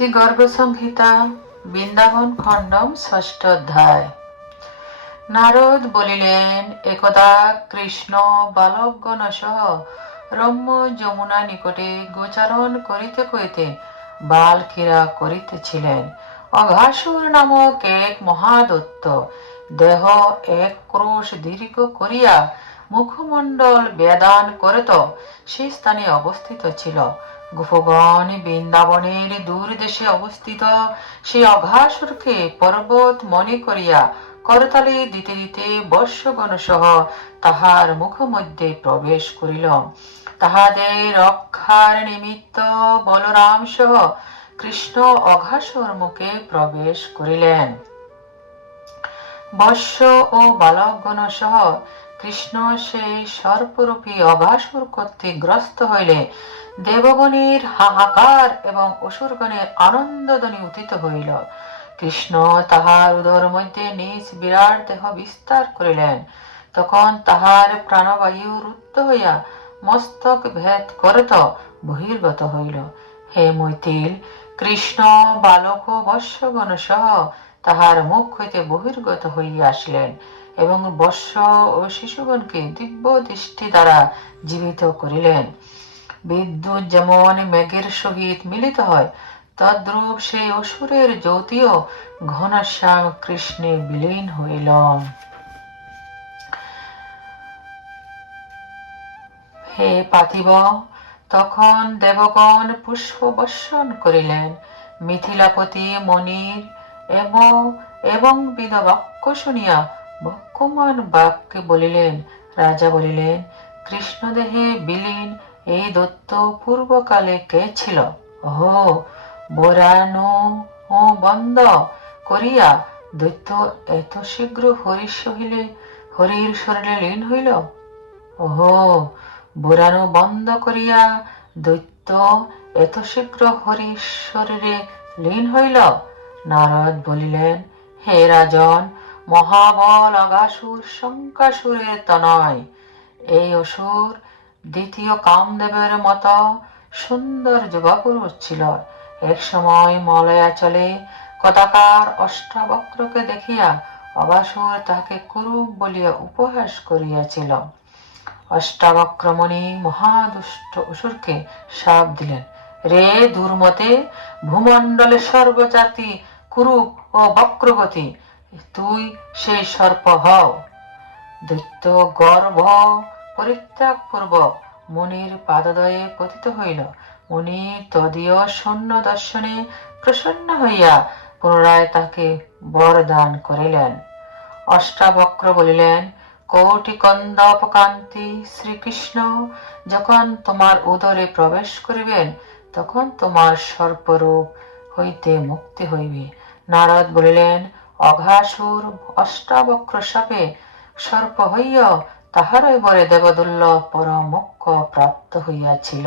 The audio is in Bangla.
শ্রী গর্গ সংহিতা বৃন্দাবন খণ্ডম ষষ্ঠ অধ্যায়। নারদ বলিলেন, একদা কৃষ্ণ বালকগণ সহ রম্য যমুনা নিকটে গোচারণ করিতে করিতে বাল ক্রীড়া করিতেছিলেন। অঘাসুর নামক এক মহাদত্ত, দেহ 1 ক্রোশ দীর্ঘ করিয়া মুখমণ্ডল বেদান করিত, সেই স্থানে অবস্থিত ছিল। গোপগণ বৃন্দাবনের দূর দেশে অবস্থিত সেই অঘাসুরকে পর্বত মনে করিয়া করতালি দিতে দিতে বর্ষগণ সহ তাহার মুখ মধ্যে প্রবেশ করিল। তাহাদের রক্ষার নিমিত্ত বলরাম সহ কৃষ্ণ অঘাসুর মুখে প্রবেশ করিলেন। বৎস ও বালকগণ সহ কৃষ্ণ সেই সর্পরূপী অঘাসুর কর্তৃক গ্রস্ত হইলে দেবগণের হাহাকার এবং অসুরগণের আনন্দধ্বনি উত্থিত হইল। কৃষ্ণ তাহার উদর মধ্যে নিজ বিরাট দেহ বিস্তার করিলেন। তখন তাহার প্রাণবায়ু রুদ্ধ হইয়া মস্তক ভেদ করিত বহির্গত হইল। হে মৈথিল, কৃষ্ণ বালক ও বৎসগণ সহ তাহার মুখ হইতে বহির্গত হইয়া আসিলেন এবং বৎস ও শিশুগণকে দিব্য দৃষ্টি দ্বারা জীবিত করিলেন। বিদ্যুৎ যেমন মেঘের সহিত মিলিত হয়, তদ্রূপ সেই অসুরের জ্যোতিও ঘনশ্যাম কৃষ্ণে বিলীন হইল। হে পার্থিব, তখন দেবগণ পুষ্প বর্ষণ করিলেন। মিথিলাপতি মনির এবং বিদ বাক্য শুনিয়া বক্ষমান বাক্যে বলিলেন। রাজা বলিলেন, কৃষ্ণদেহে বিলীন এই দত্ত পূর্বকালে কে ছিল? ওহো, বরানু ও বন্ধ করিয়া দৈত্য এত শীঘ্র হরির শরীরে লীন হইল। ওহো, বরানু বন্ধ করিয়া দৈত্য এত শীঘ্র হরির শরীরে লীন হইল। নারদ বলিলেন, হে রাজন, মহাবল অঘাসুর শঙ্কাসুরের তনয়। এই অসুর দ্বিতীয় কামদেবের মতো সুন্দর যুবপুরুষ ছিল। এক সময় মলয়াচলে কদাকার অষ্টাবক্রকে দেখিয়া অঘাসুর তাহাকে কুরুপ বলিয়া উপহাস করিয়াছিল। অষ্টাবক্রমণি মহাদুষ্ট অসুরকে শাপ দিলেন, রে দুর্মতে, ভূমণ্ডলে সর্বজাতি কুরুপ ও বক্রগতি, তুই সেই সর্প হও। দৈত্য গর্ভ পরিত্যাগ পূর্বক মুনির পাদদয়ে পতিত হইল। মুনি তদীয় সৈন্য দর্শনে প্রসন্ন হইয়া পুনরায় তাকে বরদান করিলেন। অষ্টাবক্র বলিলেন, কোটি কন্দপ কান্তি শ্রীকৃষ্ণ যখন তোমার উদরে প্রবেশ করিবেন, তখন তোমার সর্পরূপ হইতে মুক্তি হইবে। নারদ বলিলেন, অঘাসুর অষ্টাবক্র শাপে সর্প হইয়া তাহারই বরে দেবদুল্লভ পরম মোক্ষ প্রাপ্ত হইয়াছিল।